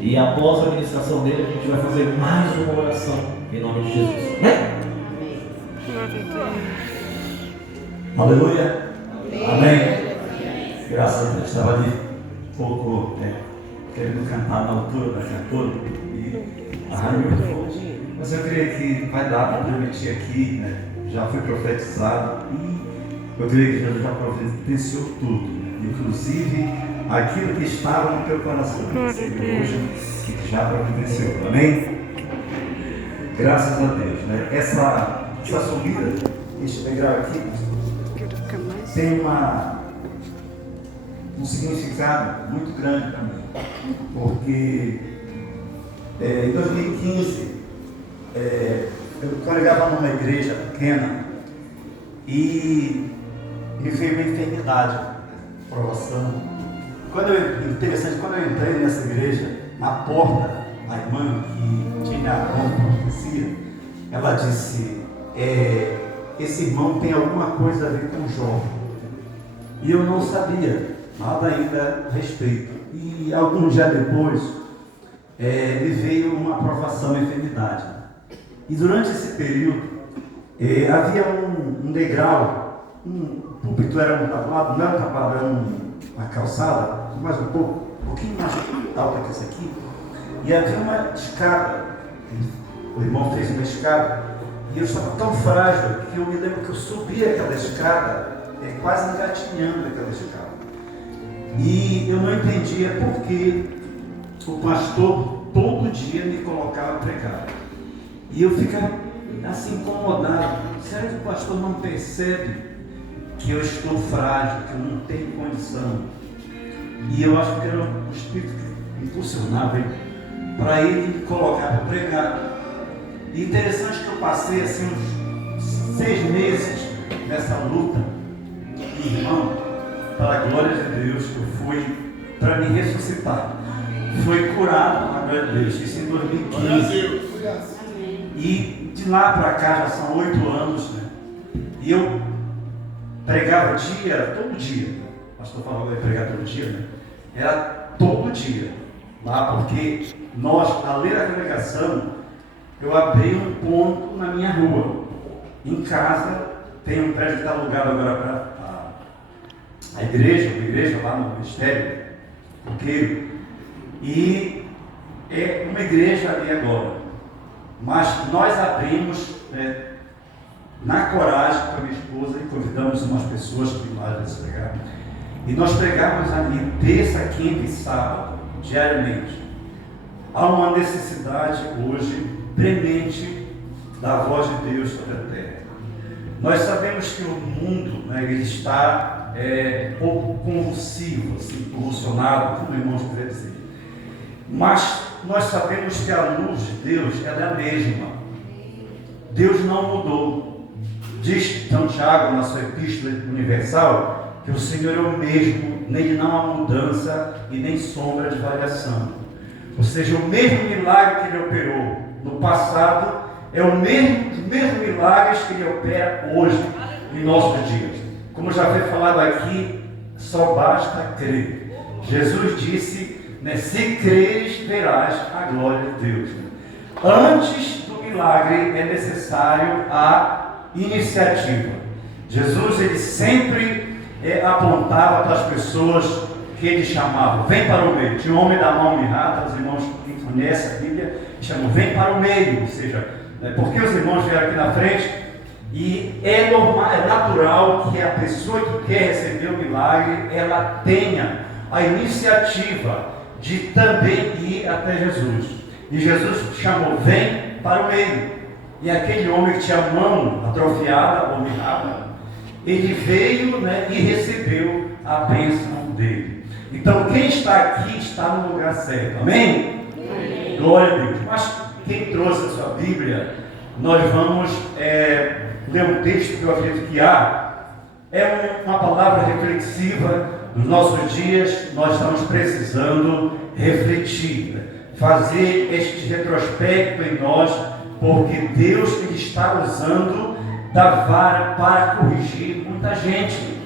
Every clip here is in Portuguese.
E após a ministração dele, a gente vai fazer mais uma oração em nome de Jesus. Aleluia. Amém. Graças a Deus. Estava ali um pouco querendo cantar na altura da cantora e arranhou. Mas eu creio que vai dar para permitir aqui, né? Já foi profetizado e eu creio que Jesus já providenciou tudo, inclusive aquilo que estava no teu coração, hoje que já providenciou. Amém? Graças a Deus, né? Essa subida, este degrau aqui, tem um significado muito grande para mim, porque em 2015 eu congregava numa igreja pequena e me veio uma enfermidade, provação. Interessante, quando eu entrei nessa igreja, na porta, a irmã que tinha a profecia, ela disse, esse irmão tem alguma coisa a ver com Jó. E eu não sabia nada ainda a respeito. E algum dia depois, me veio uma provação, uma enfermidade. E durante esse período, havia um degrau, o púlpito era um tablado, não era um tablado, era uma calçada, mais um pouquinho mais alta que essa aqui. E havia uma escada, o irmão fez uma escada, e eu estava tão frágil que eu me lembro que eu subi aquela escada, quase engatinhando aquela escada. E eu não entendia por que o pastor todo dia me colocava a pregar. E eu ficava assim incomodado. Será que o pastor não percebe que eu estou frágil, que eu não tenho condição? E eu acho que era o Espírito que impulsionava ele para ele me colocar para pregar. E interessante que eu passei assim uns 6 meses nessa luta, irmão, para a glória de Deus, eu fui para me ressuscitar. Foi curado, para a glória de Deus, isso em 2015. E de lá para cá já são 8 anos, né? E eu pregava todo dia. O pastor falou que eu ia pregar todo dia, né? Era todo dia. Lá, porque nós, além da congregação, eu abri um ponto na minha rua. Em casa, tem um prédio que está alugado agora para a igreja lá no ministério, coqueiro. E é uma igreja ali agora. Mas nós abrimos na coragem com a minha esposa e convidamos umas pessoas que lá eles pregaram. E nós pregamos ali terça, quinta e sábado, diariamente. Há uma necessidade hoje premente da voz de Deus sobre a terra. Nós sabemos que o mundo, ele está um pouco convulsivo, assim, convulsionado, como o irmão quiser dizer. Mas nós sabemos que a luz de Deus ela é a mesma. Deus não mudou. Diz São Tiago na sua epístola universal que o Senhor é o mesmo, nele não há mudança e nem sombra de variação. Ou seja, o mesmo milagre que ele operou no passado é os mesmos milagres que ele opera hoje em nossos dias. Como já foi falado aqui, só basta crer. Jesus disse, se creres, verás a glória de Deus. Antes do milagre é necessário a iniciativa. Jesus ele sempre apontava para as pessoas que ele chamava, vem para o meio. Tinha um homem da mão mirrada, os irmãos que conhecem a Bíblia, chamam, vem para o meio. Ou seja, porque os irmãos vieram aqui na frente, e é normal, é natural que a pessoa que quer receber o milagre, ela tenha a iniciativa de também ir até Jesus. E Jesus chamou, vem para o meio. E aquele homem que tinha a mão atrofiada ou mirrada, ele veio e recebeu a bênção dele. Então quem está aqui está no lugar certo, amém? Amém. Glória a Deus. Mas quem trouxe a sua Bíblia, nós vamos ler um texto que eu acredito que é uma palavra reflexiva. Nos nossos dias nós estamos precisando refletir, fazer este retrospecto em nós, porque Deus ele está usando da vara para corrigir muita gente.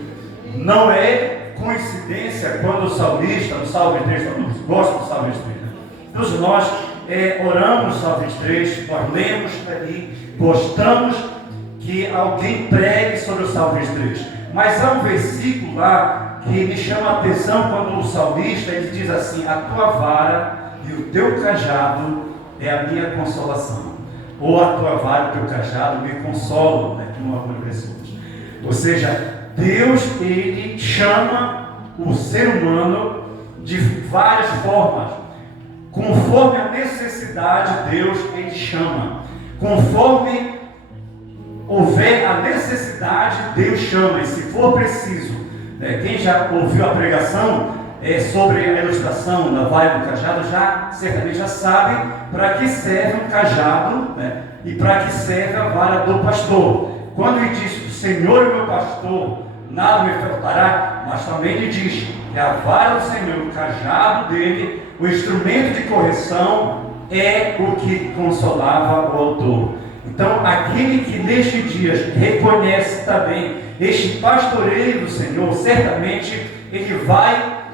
Não é coincidência quando o salmista, no Salmo 3, eu gosto do Salmo 3, Todos nós oramos Salmo 23, nós lemos e gostamos que alguém pregue sobre o Salmo 23. Mas há um versículo lá que me chama a atenção quando o salmista ele diz assim: a tua vara e o teu cajado é a minha consolação. Ou a tua vara e o teu cajado me consolam, né, em algumas versões. Ou seja, Deus ele chama o ser humano de várias formas. Conforme a necessidade, Deus ele chama. Conforme houver a necessidade, Deus chama. E se for preciso, quem já ouviu a pregação sobre a ilustração da vara e do cajado, certamente já sabe para que serve um cajado, né, e para que serve a vara do pastor. Quando ele diz: o Senhor é meu pastor, nada me faltará, mas também ele diz que a vara do Senhor, o cajado dele, o instrumento de correção, é o que consolava o autor. Então, aquele que neste dia reconhece também este pastoreio do Senhor, certamente ele vai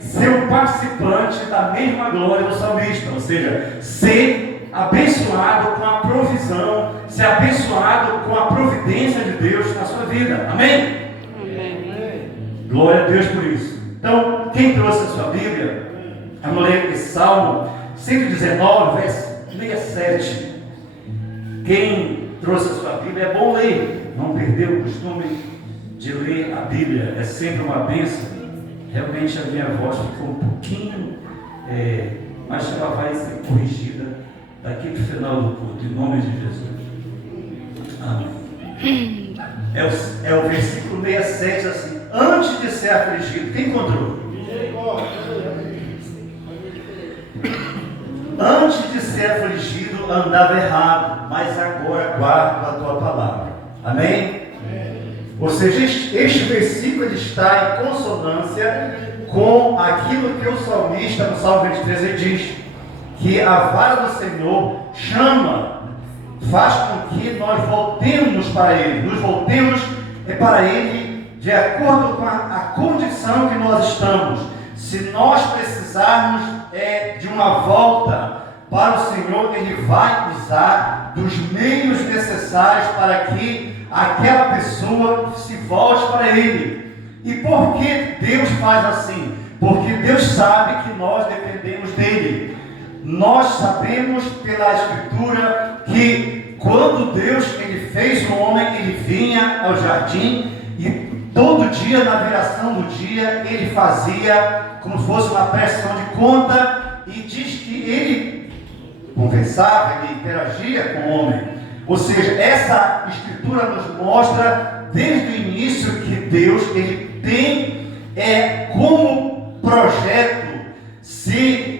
ser um participante da mesma glória do salmista, ou seja, ser abençoado com a provisão, ser abençoado com a providência de Deus na sua vida. Amém? Amém. Glória a Deus por isso. Então, quem trouxe a sua Bíblia, vamos ler esse Salmo 119, verso 67. Quem trouxe a sua Bíblia, é bom ler, não perder o costume de ler a Bíblia, é sempre uma bênção. Realmente a minha voz ficou um pouquinho, mas ela vai ser corrigida daqui para o final do culto, em nome de Jesus. Amém. É o versículo 67, assim: antes de ser afligido, quem encontrou? Antes de ser afligido, andava errado, mas agora guardo a tua palavra. Amém? Ou seja, este versículo ele está em consonância com aquilo que o salmista, no Salmo 23, ele diz: que a vara do Senhor chama, faz com que nós voltemos para Ele, nos voltemos para Ele de acordo com a condição que nós estamos. Se nós precisarmos de uma volta para o Senhor, Ele vai usar dos meios necessários para que aquela pessoa se volte para Ele. E por que Deus faz assim? Porque Deus sabe que nós dependemos dEle. Nós sabemos pela Escritura que quando Deus ele fez o homem, Ele vinha ao jardim e todo dia, na viração do dia, Ele fazia como se fosse uma prestação de conta, e diz que Ele conversava, Ele interagia com o homem. Ou seja, essa Escritura nos mostra desde o início que Deus ele tem como projeto se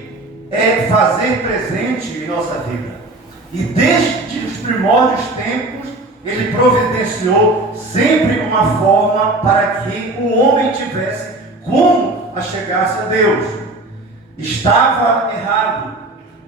fazer presente em nossa vida. E desde os primórdios tempos, Ele providenciou sempre uma forma para que o homem tivesse como achegar-se a Deus. Estava errado.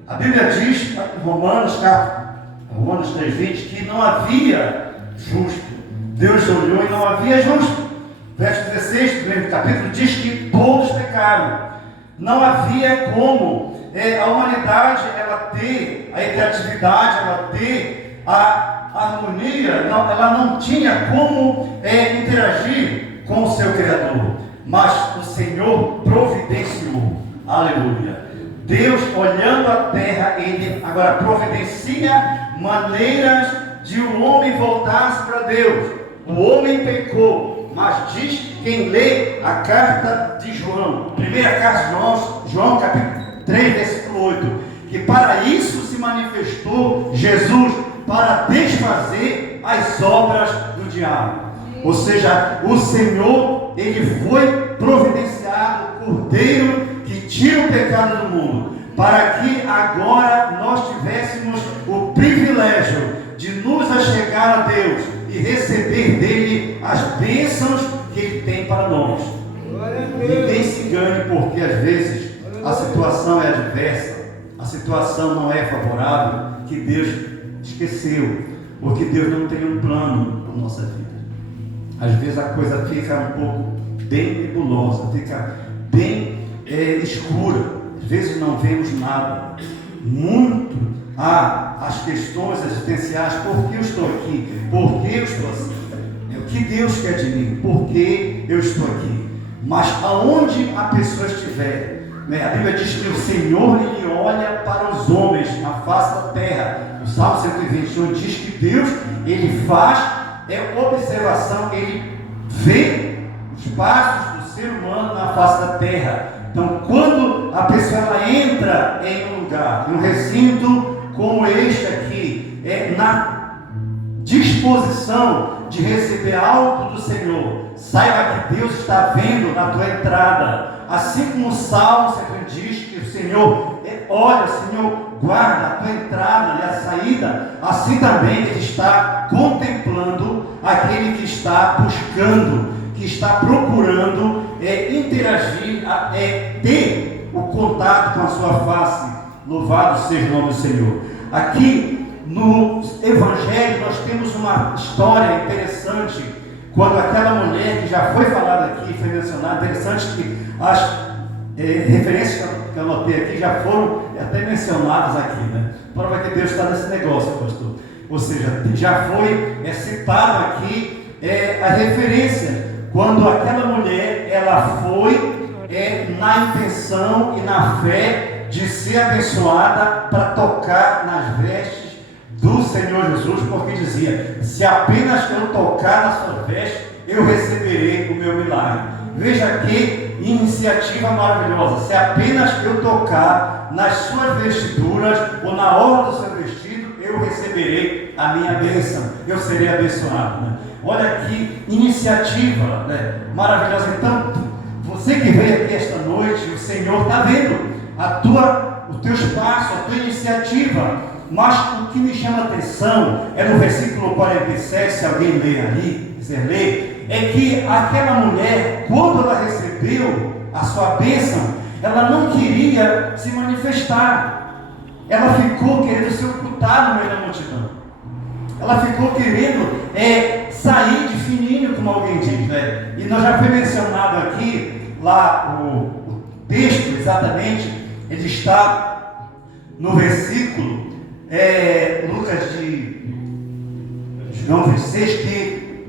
A Bíblia diz em Romanos 3,20 que não havia justo. Deus olhou e não havia justo. Verso 16 do mesmo capítulo diz que todos pecaram. Não havia como a humanidade ela ter a interatividade, ela ter a harmonia, ela não tinha como interagir com o seu Criador. Mas o Senhor providenciou. Aleluia. Deus, olhando a terra, Ele agora providencia maneiras de o homem voltar-se para Deus. O homem pecou, mas diz quem lê a carta de João, primeira carta de João capítulo 3, versículo 8, que para isso se manifestou Jesus, para desfazer as obras do diabo. Ou seja, o Senhor, Ele foi providenciado, o Cordeiro que tira o pecado do mundo, para que agora nós tivéssemos o privilégio de nos achegar a Deus e receber dele as bênçãos que Ele tem para nós. Ninguém se engane, porque às vezes a situação é adversa, a situação não é favorável, que Deus esqueceu, porque Deus não tem um plano para a nossa vida. Às vezes a coisa fica um pouco bem nebulosa, fica bem escura, vezes não vemos nada. Muito as questões existenciais: por que eu estou aqui? Por que eu estou assim? O que Deus quer de mim? Por que eu estou aqui? Mas aonde a pessoa estiver, a Bíblia diz que o Senhor, Ele olha para os homens na face da terra. O Salmo 121 diz que Deus, Ele faz observação, Ele vê os passos do ser humano na face da terra. Então, quando a pessoa ela entra em um lugar, em um recinto como este aqui, na disposição de receber algo do Senhor, saiba que Deus está vendo na tua entrada. Assim como o Salmo sempre diz que o Senhor olha, o Senhor guarda a tua entrada e a saída, assim também Ele está contemplando aquele que está buscando, que está procurando interagir, ter o contato com a sua face. Louvado seja o nome do Senhor. Aqui no Evangelho nós temos uma história interessante, quando aquela mulher que já foi falada aqui, foi mencionada, interessante que as referências que eu anotei aqui já foram até mencionadas aqui, né? Prova que Deus está nesse negócio, pastor. Ou seja, já foi citado aqui a referência, quando aquela mulher, ela foi na intenção e na fé de ser abençoada para tocar nas vestes do Senhor Jesus, porque dizia: se apenas eu tocar nas suas vestes, eu receberei o meu milagre. Veja que iniciativa maravilhosa. Se apenas eu tocar nas suas vestiduras ou na orla do seu vestido, eu receberei a minha bênção, eu serei abençoado, né? Olha que iniciativa, né? Maravilhosa. Então, você que veio aqui esta noite, o Senhor está vendo o teu espaço, a tua iniciativa. Mas o que me chama a atenção é no versículo 47, se alguém ler ali, quiser ler, é que aquela mulher, quando ela recebeu a sua bênção, ela não queria se manifestar. Ela ficou querendo se ocultar no meio da multidão. Ela ficou querendo sair de fininho, como alguém diz, né? E nós já foi mencionado aqui, lá o texto exatamente, ele está no versículo Lucas de João 26, que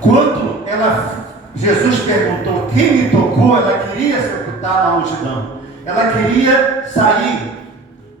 quando Jesus perguntou quem me tocou, ela queria se ocultar na multidão, ela queria sair.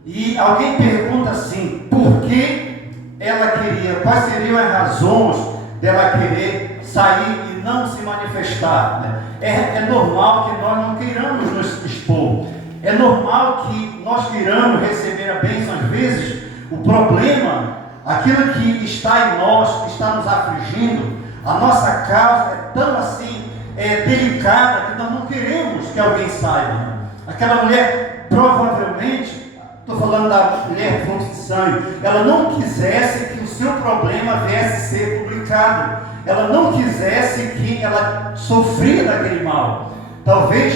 E alguém pergunta assim: por que ela queria? Quais seriam as razões dela querer sair e não se manifestar, né? É normal que nós não queiramos nos expor. É normal que nós queiramos receber a bênção. Às vezes, o problema, aquilo que está em nós, que está nos afligindo, a nossa causa é tão assim, delicada, que nós não queremos que alguém saiba. Aquela mulher, provavelmente, estou falando da mulher fonte de sangue, ela não quisesse que o seu problema viesse ser publicado. Ela não quisesse que ela sofria daquele mal. Talvez,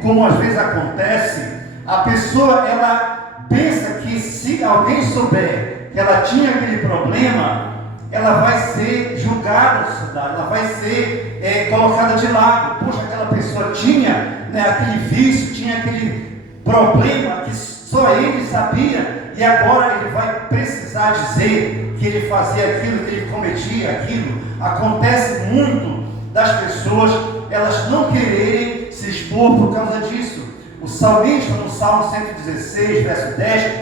como às vezes acontece, a pessoa ela pensa que se alguém souber que ela tinha aquele problema, ela vai ser julgada na sociedade, ela vai ser colocada de lado. Poxa, aquela pessoa tinha, né, aquele vício, tinha aquele problema que só ele sabia, e agora ele vai precisar dizer que ele fazia aquilo, que ele cometia aquilo. Acontece muito das pessoas, elas não quererem se expor por causa disso. O salmista, no Salmo 116, verso 10,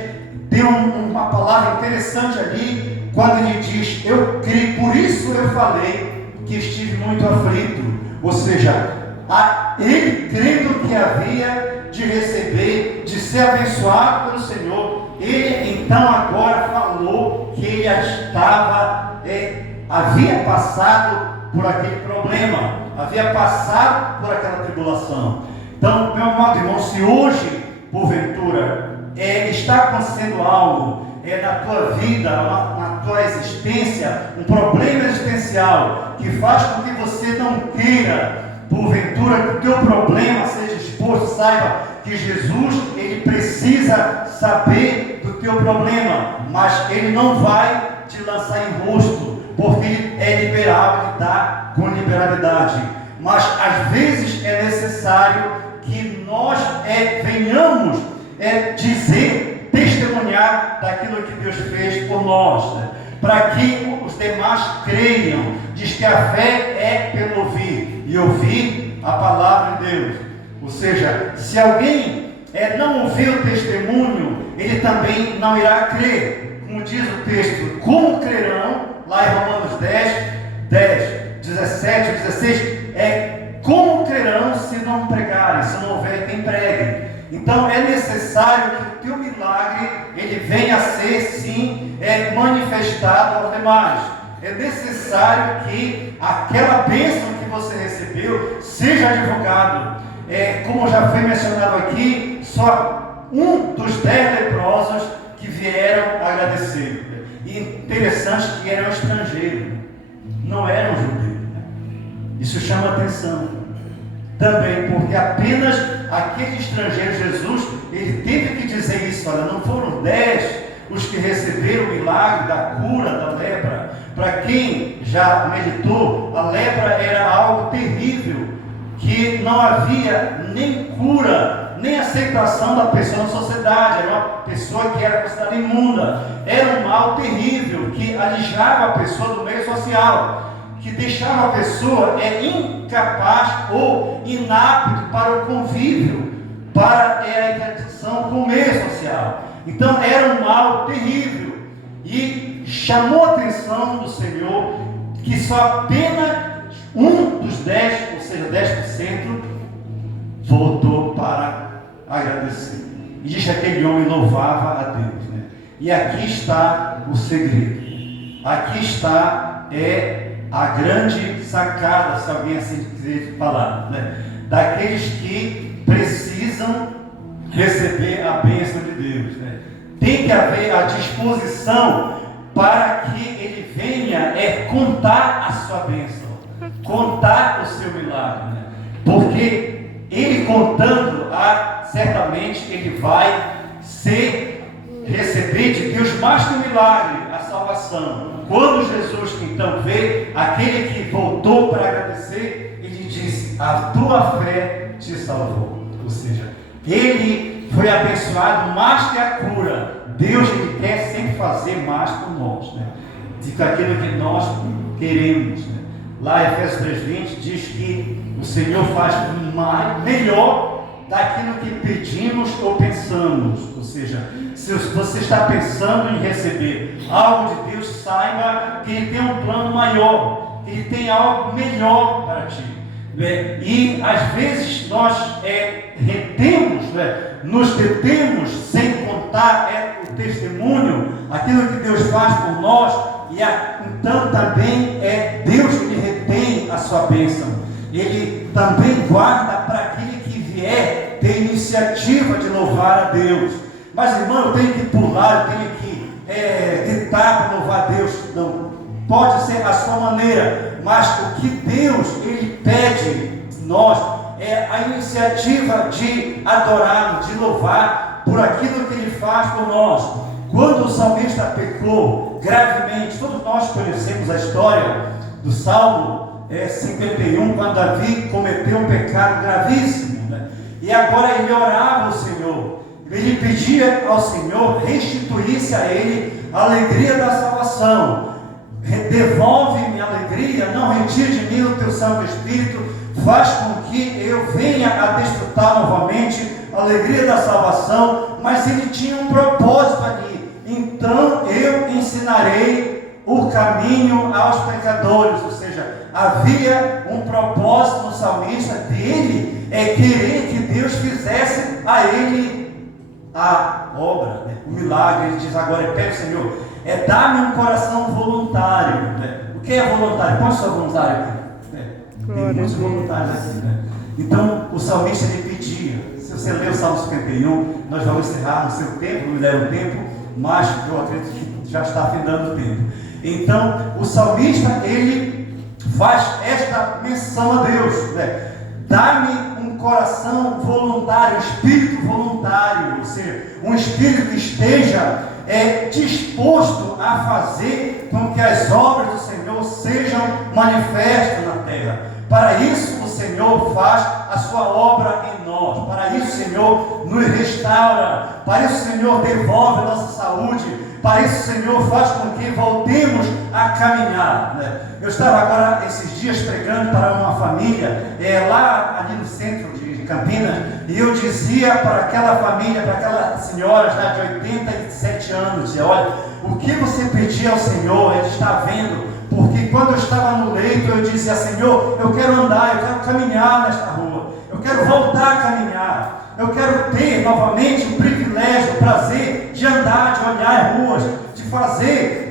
tem uma palavra interessante ali, quando ele diz: eu criei, por isso eu falei que estive muito aflito. Ou seja, ele crendo que havia de receber, de ser abençoado pelo Senhor, ele então agora falou que ele havia passado por aquele problema, havia passado por aquela tribulação. Então, meu amado irmão, se hoje, porventura, está acontecendo algo na tua vida, na tua existência, um problema existencial que faz com que você não queira, porventura, que o teu problema seja exposto, saiba que Jesus, ele precisa saber do teu problema, mas ele não vai te lançar em rosto, porque ele é liberal, ele dá com liberalidade. mas às vezes é necessário que nós venhamos dizer, testemunhar daquilo que Deus fez por nós, né? Para que os demais creiam. Diz que a fé é pelo ouvir, e ouvir a palavra de Deus. Ou seja, se alguém não ouvir o testemunho, ele também não irá crer. Como diz o texto, como crerão, lá em Romanos 10, 17, 16, como crerão se não pregarem, se não houver quem pregue. Então é necessário que o teu milagre ele venha a ser sim manifestado aos demais. É necessário que aquela bênção que você recebeu seja divulgado. Como já foi mencionado aqui, só um dos 10 leprosos que vieram agradecer. E interessante que eram estrangeiros, não eram judeus. Isso chama atenção também, porque apenas aquele estrangeiro, Jesus, ele teve que dizer isso. Olha, não foram 10 os que receberam o milagre da cura da lepra. Para quem já meditou, a lepra era algo terrível, que não havia nem cura, nem aceitação da pessoa na sociedade. Era uma pessoa que era considerada imunda. Era um mal terrível, que alijava a pessoa do meio social, que deixava a pessoa incapaz ou inapto para o convívio, para a interação com o meio social. Então era um mal terrível, e chamou a atenção do Senhor que só apenas um dos 10, ou seja, 10%, voltou para agradecer. E diz que aquele homem louvava a Deus, né? E aqui está o segredo. Aqui está a grande sacada, se alguém assim quiser falar, né? Daqueles que precisam receber a bênção de Deus, né? Tem que haver a disposição para que ele venha contar a sua bênção, contar o seu milagre, né? Porque ele contando, certamente ele vai receber de Deus mais que o milagre, a salvação. Quando Jesus então vê aquele que voltou para agradecer, ele disse: a tua fé te salvou. Ou seja, ele foi abençoado mais que a cura. Deus ele quer sempre fazer mais por nós, né? De aquilo que nós queremos, né? Lá em Efésios 3:20 diz que o Senhor faz melhor daquilo que pedimos ou pensamos. Ou seja, se você está pensando em receber algo de Deus, saiba que Ele tem um plano maior, Ele tem algo melhor para ti. E às vezes nós retemos, nos detemos sem contar o testemunho, aquilo que Deus faz por nós, e então também Deus que retém a sua bênção. Ele também guarda para aquele que vier ter iniciativa de louvar a Deus. Mas irmão, eu tenho que pular, eu tenho que gritar para louvar a Deus. Não, pode ser a sua maneira, mas o que Deus ele pede de nós é a iniciativa de adorar, de louvar por aquilo que Ele faz por nós. Quando o salmista pecou gravemente, todos nós conhecemos a história do Salmo 51, quando Davi cometeu um pecado gravíssimo, né? E agora ele orava ao Senhor, ele pedia ao Senhor restituísse a ele a alegria da salvação. Devolve-me a alegria, não retire de mim o teu Santo Espírito, faz com que eu venha a desfrutar novamente a alegria da salvação. Mas ele tinha um propósito ali: então eu ensinarei o caminho aos pecadores. Ou seja, havia um propósito no salmista dele, querer que Deus fizesse a ele a obra, né? O milagre. Ele diz agora: pede, Senhor, dá-me um coração voluntário, né? O que é voluntário? Qual é o seu voluntário aqui? Tem muitos voluntários aqui, né? Então o salmista ele pedia. Se você ler o Salmo 51, nós vamos encerrar no seu tempo, não me deram tempo, mas eu acredito que já está findando o tempo. Então o salmista ele faz esta menção a Deus, né? Dá-me um coração voluntário, um espírito voluntário, ou seja, um espírito que esteja disposto a fazer com que as obras do Senhor sejam manifestas na terra. Para isso, o Senhor faz a sua obra em nós. Para isso, o Senhor nos restaura. Para isso, o Senhor devolve a nossa saúde. Para isso, o Senhor faz com que voltemos a caminhar, né? Eu estava agora, esses dias, pregando para uma família, lá ali no centro de Campinas, e eu dizia para aquela família, para aquela senhora já de 87 anos, dizia, olha, o que você pedir ao Senhor, Ele está vendo. Porque quando eu estava no leito, eu dizia, Senhor, eu quero andar, eu quero caminhar nesta rua, eu quero voltar a caminhar, eu quero ter novamente o privilégio, o prazer de andar, de olhar as ruas, de fazer,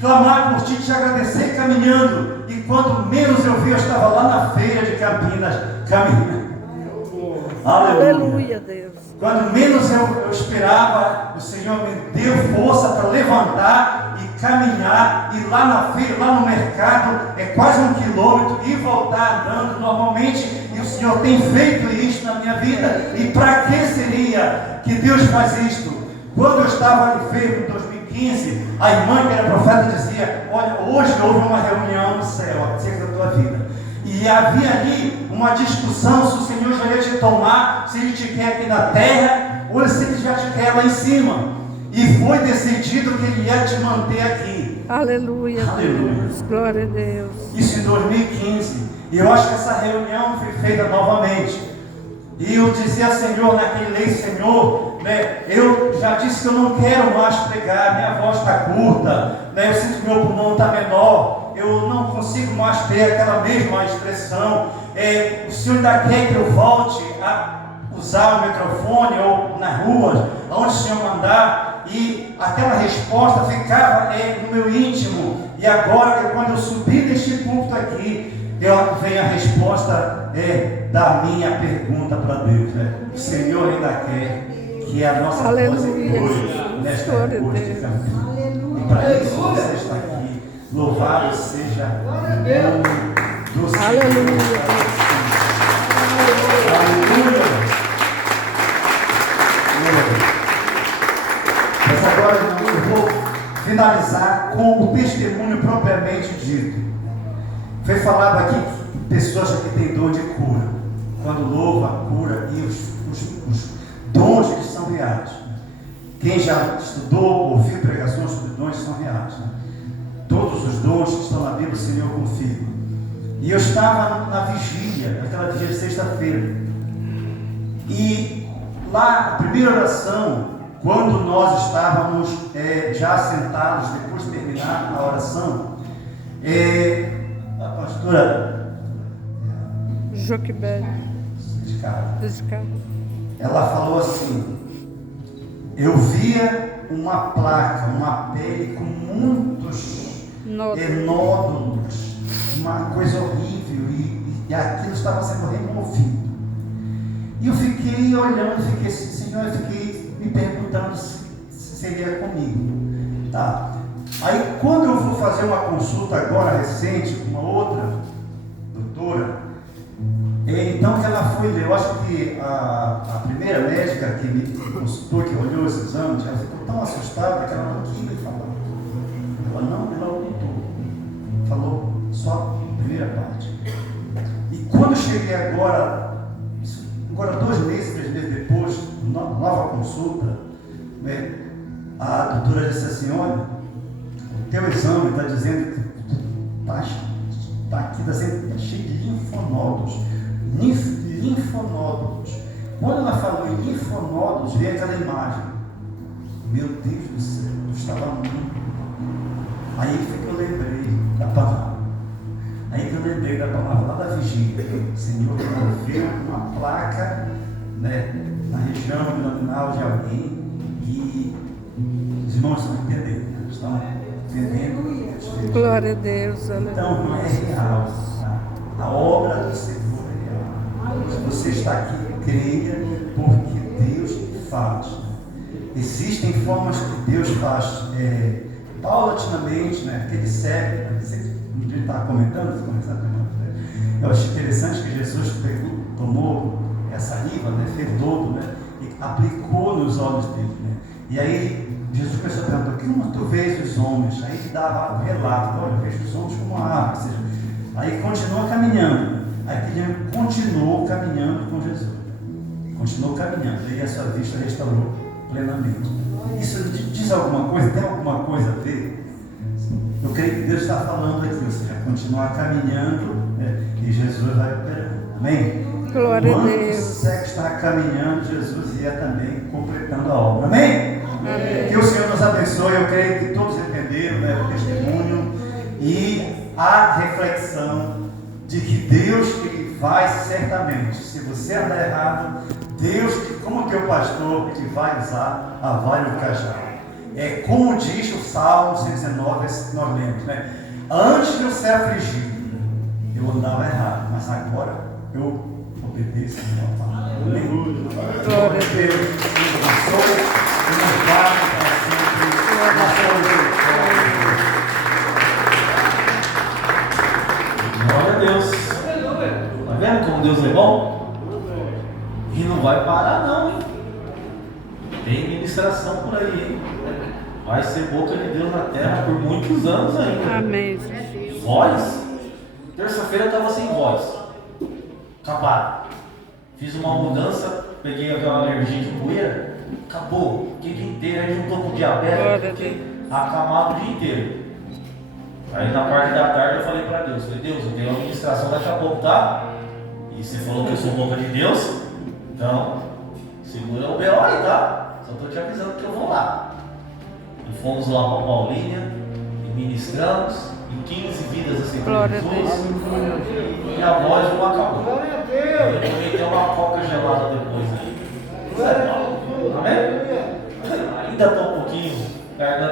clamar por Ti, te agradecer caminhando. E quando menos eu vi, eu estava lá na feira de Campinas, caminhando. Aleluia, Deus. Quando menos eu esperava, o Senhor me deu força para levantar e caminhar, ir lá na feira, lá no mercado, é quase 1 quilômetro, e voltar andando normalmente, e o Senhor tem feito isso na minha vida. E para que seria que Deus faz isto? Quando eu estava enfermo em 2015, a irmã que era profeta dizia, olha, hoje houve uma reunião no céu, acerca da tua vida. E havia ali uma discussão se o Senhor já ia te tomar, se Ele te quer aqui na terra, ou se Ele já te quer lá em cima. E foi decidido que Ele ia te manter aqui. Aleluia, Aleluia. Deus. Glória a Deus. Isso em 2015. E eu acho que essa reunião foi feita novamente. E eu dizia, Senhor, naquele lei, Senhor, né, eu já disse que eu não quero mais pregar, minha voz está curta, né, eu sinto que meu pulmão está menor, eu não consigo mais ter aquela mesma expressão. O Senhor ainda quer que eu volte a usar o microfone ou nas ruas, aonde o Senhor mandar? E aquela resposta ficava no meu íntimo. E agora, quando eu subi deste púlpito aqui, vem a resposta da minha pergunta para Deus, né? O Senhor ainda quer que a nossa voz ecoe nesta rua de Campinas. E para isso você está aqui. Louvado seja o nome do Senhor. Aleluia. Aleluia. Mas agora eu vou finalizar com o testemunho propriamente dito. Foi falado aqui que pessoas que têm dor de cura, quando louva, cura, e os dons que são reais. Quem já estudou, ouviu pregações sobre dons são reais, né? Todos os dons que estão na Bíblia, o Senhor confirma. E eu estava na vigília, naquela vigília de sexta-feira. E lá, a primeira oração, quando nós estávamos já sentados, depois de terminar a oração, a pastora Joquebed, ela falou assim: eu via uma placa, uma pele com muitos nódulos, uma coisa horrível, e aquilo estava sendo removido. E eu fiquei olhando, fiquei assim, Senhor, eu fiquei me perguntando se seria comigo, tá? Aí quando eu vou fazer uma consulta agora recente com uma outra doutora, então que ela foi ler, eu acho que a primeira médica que me consultou, que olhou esse exame, ela ficou tão assustada que ela não quis me falar. Ela não ocultou, falou só a primeira parte. E quando eu cheguei agora 2 meses, 3 meses depois, nova consulta, né, a doutora disse assim: olha, o teu exame está dizendo que está aqui, está cheio de linfonodos. Linfonodos. Quando ela falou em linfonodos, veio aquela imagem. Meu Deus do céu, eu estava muito. Aí que eu lembrei da palavra. Lá da vigília. Senhor, veio uma placa, né, na região abdominal de alguém, e os irmãos estão entendendo, né? Estão entendendo. Glória a Deus. Aleluia. Então não é real, tá? A obra do Senhor é real. Se você está aqui, creia, porque Deus faz. Existem formas que Deus faz paulatinamente, né? Que Ele segue. Um dia ele estava comentando, eu achei interessante que Jesus tomou essa riva, né? Fez lodo, né? E aplicou nos olhos dele, né? E aí Jesus começou a perguntar: como tu vês os homens? Aí ele dava o relato: olha, eu vejo os homens como uma árvore. Ou seja, aí continua caminhando. Aí Guilherme continuou caminhando com Jesus. Continuou caminhando. E a sua vista restaurou plenamente. Isso diz alguma coisa? Tem alguma coisa a ver? Eu creio que Deus está falando aqui. Ou seja, continuar caminhando, né, e Jesus vai operando. Amém? Glória a Quando Deus. você está caminhando, Jesus ia também completando a obra. Amém? Amém. Que o Senhor nos abençoe. Eu creio que todos entenderam, né, o testemunho e a reflexão de que Deus que vai certamente, se você andar errado, Deus, como que o pastor, que vai usar a vara e o cajado. É como diz o Salmo 119, que nós lemos, né? Antes de eu ser afligido, eu andava errado, mas agora eu obedeço a sua palavra. Amém? Glória a Deus. Deus abençoe e nos guarde para sempre na sua misericórdia. Glória a Deus. Tá vendo como Deus é bom? E não vai parar não, hein? Tem ministração por aí, hein? Vai ser boca de Deus na terra por muitos anos ainda. Amém, Jesus. Voz? Terça-feira eu estava sem voz. Acabado. Fiz uma mudança, peguei aquela alergia de poeira, acabou. Fiquei o dia inteiro, aí juntou com diabetes, Glória a fiquei acamado o dia inteiro. Aí na parte da tarde eu falei para Deus, Deus, eu tenho uma ministração daqui a pouco, tá? E você falou que eu sou boca de Deus, então segura o B.O. aí, tá? Só estou te avisando que eu vou lá. E fomos lá para Paulínia e ministramos em 15 vidas assim com Glória a Jesus. Deus. E a voz não acabou. Eu também tenho uma coca gelada depois aí. Amém? Ainda estou um pouquinho, a garganta